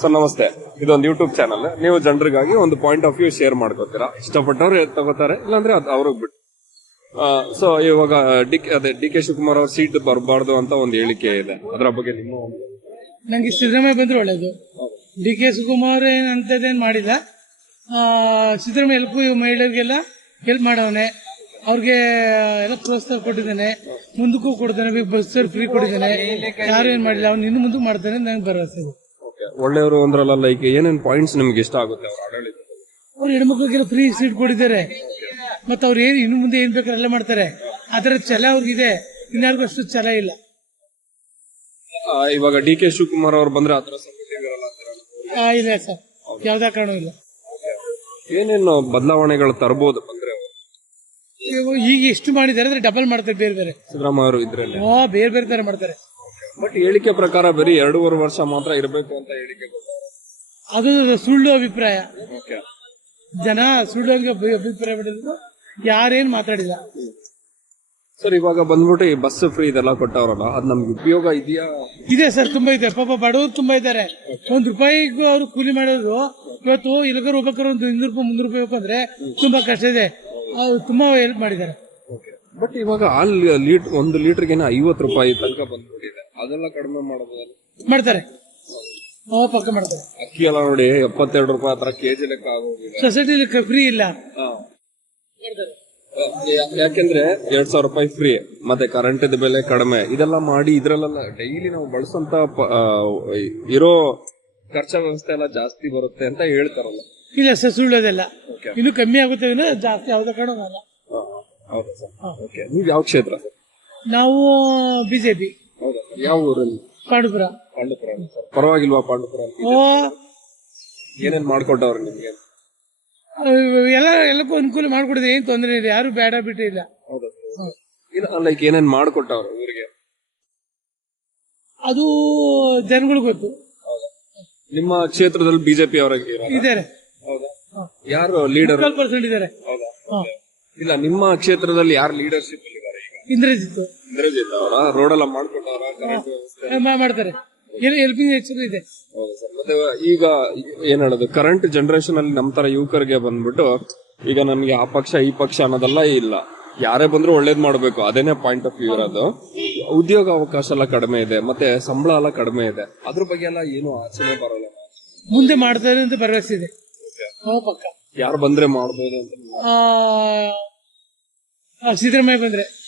Sir ನಮಸ್ತೆ. ಇದೊಂದು YouTube channel ನೀವು ಜನರಿಗಾಗಿ ಒಂದು ಪಾಯಿಂಟ್ ಆಫ್ ವ್ಯೂ ಶೇರ್ ಮಾಡ್ಕೋತೀರಾ? ಇಷ್ಟಪಟ್ಟವ್ರು ತಗೋತಾರೆ ಇಲ್ಲಾಂದ್ರೆ ಅದು ಅವ್ರಿಗೆ ಬಿಟ್ಟು. ಸೊ ಇವಾಗ ಡಿ ಅದೇ ಡಿ ಕೆ ಶಿವಕುಮಾರ್ ಅವ್ರ ಸೀಟ್ ಬರಬಾರ್ದು ಅಂತ ಒಂದು ಹೇಳಿಕೆ ಇದೆ. ಅದರ ಬಗ್ಗೆ ನಿಮ್ಮ ನಂಗೆ ಸಿದ್ದರಾಮಯ್ಯ ಬಂದ್ರೆ ಒಳ್ಳೇದು. ಡಿ ಕೆ ಶಿವಕುಮಾರ್ ಏನ್ ಅಂತದೇನ್ ಮಾಡಿಲ್ಲ. ಸಿದ್ದರಾಮಯ್ಯ ಹೆಲ್ಪ್ ಮಹಿಳೆಯರಿಗೆಲ್ಲ ಹೆಲ್ಪ್ ಮಾಡವನೆ. ಅವ್ರಿಗೆ ಎಲ್ಲ ಪ್ರೋತ್ಸಾಹ ಕೊಟ್ಟಿದ್ದಾನೆ. ಮುಂದಕ್ಕೂ ಕೊಡ್ತಾನೆ. ಬಸ್ ಫ್ರೀ ಕೊಟ್ಟಿದ್ದಾನೆ. ಯಾರು ಏನ್ ಮಾಡಿಲ್ಲ ಅವ್ನು ಇನ್ನು ಮುಂದಕ್ಕೆ ಮಾಡ್ತಾನೆ ನಂಗೆ ಭರವಸೆ. ಒಳ್ಳೆಯವರು ಅಂದ್ರಲ್ಲ ಲೈಕ್ ಏನೇನ್ ಪಾಯಿಂಟ್ಸ್ ನಿಮ್ಗೆ ಇಷ್ಟ ಆಗುತ್ತೆ ಅವ್ರ ಆಡಳಿತ ಅವ್ರು ಹೆಣ್ಮಕ್ಳಿಗೆಲ್ಲ ಫ್ರೀ ಸೀಟ್ ಕೊಟ್ಟಿದ್ದಾರೆ. ಮತ್ತೆ ಅವ್ರು ಏನು ಇನ್ನು ಮುಂದೆ ಏನ್ ಬೇಕಾದ್ರೆ ಎಲ್ಲ ಮಾಡ್ತಾರೆ. ಅದರ ಛಲ ಅವ್ರಿಗಿದೆ. ಇನ್ಯಾರಿಗೂ ಅಷ್ಟು ಚಲ ಇಲ್ಲ. ಆ, ಇವಾಗ ಡಿ ಕೆ ಶಿವಕುಮಾರ್ ಅವ್ರು ಬಂದ್ರೆ ಹತ್ರ ಇರಲ್ಲ ಅಂತೀರಲ್ಲ. ಆ, ಇಲ್ಲ ಸರ್. ಯಾವ್ದಾ ಕಾರಣ ಇಲ್ಲ. ಏನೇನು ಬದಲಾವಣೆಗಳು ತರಬಹುದು ಬಂದ್ರೆ ಅವ್ರು? ಇವು- ಈಗ ಎಷ್ಟು ಮಾಡಿದ್ದಾರೆ ಅಂದ್ರೆ ಡಬಲ್ ಮಾಡ್ತಾರೆ ಬೇರೆ ಬೇರೆ. ಸಿದ್ದರಾಮಯ್ಯ ಅವರು ಇದ್ರಲ್ಲಿ ಬೇರೆ ಬೇರೆ ತರ ಮಾಡ್ತಾರೆ. ಬಟ್ ಹೇಳಿಕೆ ಪ್ರಕಾರ ಬರೀ ಎರಡೂವರೆ ವರ್ಷ ಮಾತ್ರ ಇರಬೇಕು ಅಂತ ಹೇಳಿಕೆ ಅದು ಸುಳ್ಳು ಅಭಿಪ್ರಾಯ. ಓಕೆ. ಜನ ಸುಳ್ಳು ಅಭಿ- ಅಭಿಪ್ರಾಯ ಪಡೆದ್ರು ಯಾರೇನ್ ಮಾತಾಡಿಲ್ಲ. ಸರ್ ಇವಾಗ ಬಂದ್ಬಿಟ್ಟು ಈ ಬಸ್ ಫ್ರೀ ಇದೆಲ್ಲ ಕೊಟ್ಟವ್ರಲ್ಲ ಅದ್ ನಮ್ಗೆ ಉಪಯೋಗ ಇದೆಯಾ? ಇದೆ ಸರ್ ತುಂಬಾ ಇದೆ. ಪಾಪ ಬಡವರು ತುಂಬಾ ಇದ್ದಾರೆ. ಒಂದ್ ರೂಪಾಯಿಗೂ ಅವ್ರು ಕೂಲಿ ಮಾಡೋರು ಇವತ್ತು ಇಲ್ಲಿಗರು ಹೋಗ್ಬೇಕಾದ್ರೆ ಒಂದು ಇನ್ನೂರು ರೂಪಾಯಿ ಮುನ್ನೂರು ರೂಪಾಯಿ ಹೋಗ್ಬೇಕಂದ್ರೆ ತುಂಬಾ ಕಷ್ಟ ಇದೆ. ಅವ್ರು ತುಂಬಾ ಹೆಲ್ಪ್ ಮಾಡಿದ್ದಾರೆ. ಬಟ್ ಇವಾಗ ಆ ಲೀಟ್ ಒಂದು ಲೀಟರ್ಗೆ ಐವತ್ತು ರೂಪಾಯಿ ತನಕ ಬಂದ್ಬಿಟ್ಟಿದೆ. ಅದೆಲ್ಲ ಕಡಿಮೆ ಮಾಡಬಹುದು ಮಾಡ್ತಾರೆ. ಓ ಪಕ್ಕ ಮಾಡ್ತಾರೆ. ಅಕ್ಕಿ ಎಲ್ಲ ನೋಡಿ ಎಪ್ಪತ್ತೆರಡು ರೂಪಾಯಿ ಹತ್ರ ಕೆಜಿ ಲೆಕ್ಕ ಸೊಸೈಟಿ ಸೊಸೈಟಿಲಿ ಫ್ರೀ ಇಲ್ಲ. ಯಾ- ಯಾಕೆಂದ್ರೆ ಎರಡ್ ಸಾವಿರ ರೂಪಾಯಿ ಫ್ರೀ ಮತ್ತೆ ಕರೆಂಟ್ ಬೆಲೆ ಕಡಿಮೆ. ಇದೆಲ್ಲ ಮಾಡಿ ಇದ್ರಲ್ಲೆಲ್ಲ ಡೈಲಿ ನಾವು ಬಳಸಂತ ಪ- ಆ, ಇರೋ ಖರ್ಚ ವ್ಯವಸ್ಥೆ ಎಲ್ಲ ಜಾಸ್ತಿ ಬರುತ್ತೆ ಅಂತ ಹೇಳ್ತಾರಲ್ಲ. ಇಲ್ಲ ಸರ್ ಸುಳ್ಳು ಅದೆಲ್ಲ ಇನ್ನು ಕಮ್ಮಿ ಆಗುತ್ತೆ ಏನೋ ಜಾಸ್ತಿ ಯಾವ್ದೇ ಕಾರಣ ಅಲ್ಲ ಹೌದಾ ಸರ್. ಓಕೆ ನೀವು ಯಾವ ಕ್ಷೇತ್ರ? ನಾವು ಬಿಜೆಪಿ ಯಾವ ಊರಲ್ಲಿ? ಪಾಂಡುಪುರ. ಪಾಂಡುಪುರ ಪರವಾಗಿಲ್ವಾ ಪಾಂಡುಪುರ ಓ. ಏನೇನ್ ಮಾಡ್ಕೊಟ್ಟವ್ರು ನಿಮ್ಗೆ? ಎಲ್ಲ ಎಲ್ಲಕ್ಕೂ ಅನುಕೂಲ ಮಾಡ್ಕೊಡಿದ್ರೆ ಏನ್ ತೊಂದರೆ ಇಲ್ಲ ಯಾರು ಬೇಡ ಬಿಟ್ಟು ಇಲ್ಲ. ಲೈಕ್ ಏನೇನ್ ಮಾಡ್ಕೊಟ್ಟವ್ರು ಊರಿಗೆ? ಅದು ಜನಗಳು ಗೊತ್ತು. ನಿಮ್ಮ ಕ್ಷೇತ್ರದಲ್ಲಿ ಬಿಜೆಪಿ ಅವರ ಇದ್ದಾರೆ. ಯಾರು ಲೀಡರ್ ಪರ್ಸೆಂಟ್ ಇದ್ದಾರೆ. ಹೌದಾ? ಇಲ್ಲ ನಿಮ್ಮ ಕ್ಷೇತ್ರದಲ್ಲಿ ಯಾರು ಲೀಡರ್ಶಿಪ್ ಇಂದ್ರಜಿತ್. ಇಂದ್ರಜಿತ್ ಅವರ. ರೋಡ್ ಎಲ್ಲ ಮಾಡ್ಕೊಟ್ಟವ್ರ ಕರೆಂಟ್ ವ್ಯವಸ್ಥೆ ಮಾ- ಮಾಡ್ತಾರೆ. ಇದೆ. ಹೌದಾ ಸರ್. ಮತ್ತೆ ಈಗ ಏನ್ ಹೇಳೋದು ಕರೆಂಟ್ ಜನರೇಷನ್ ಅಲ್ಲಿ ನಮ್ ತರ ಯುವಕರಿಗೆ ಬಂದ್ಬಿಟ್ಟು ಈಗ ನಮ್ಗೆ ಆ ಪಕ್ಷ ಈ ಪಕ್ಷ ಅನ್ನೋದೆಲ್ಲ ಇಲ್ಲ. ಯಾರೇ ಬಂದ್ರು ಒಳ್ಳೇದ್ ಮಾಡ್ಬೇಕು. ಅದೇನೆ ಪಾಯಿಂಟ್ ಆಫ್ ವ್ಯೂ ಇರೋದು. ಉದ್ಯೋಗ ಅವಕಾಶ ಎಲ್ಲ ಕಡಿಮೆ ಇದೆ ಮತ್ತೆ ಸಂಬಳ ಎಲ್ಲ ಕಡಿಮೆ ಇದೆ. ಅದ್ರ ಬಗ್ಗೆ ಎಲ್ಲ ಏನು ಆಚರಣೆ ಬರಲ್ಲ. ಮುಂದೆ ಮಾಡ್ತಾರೆ ಅಂತ ಭರವಸೆ ಇದೆ. ಪಕ್ಕ. ಯಾರು ಬಂದ್ರೆ ಮಾಡ್ಬೋದು ಅಂತ. ಆ, ಆ, ಸಿದ್ದರಾಮಯ್ಯ ಬಂದ್ರೆ.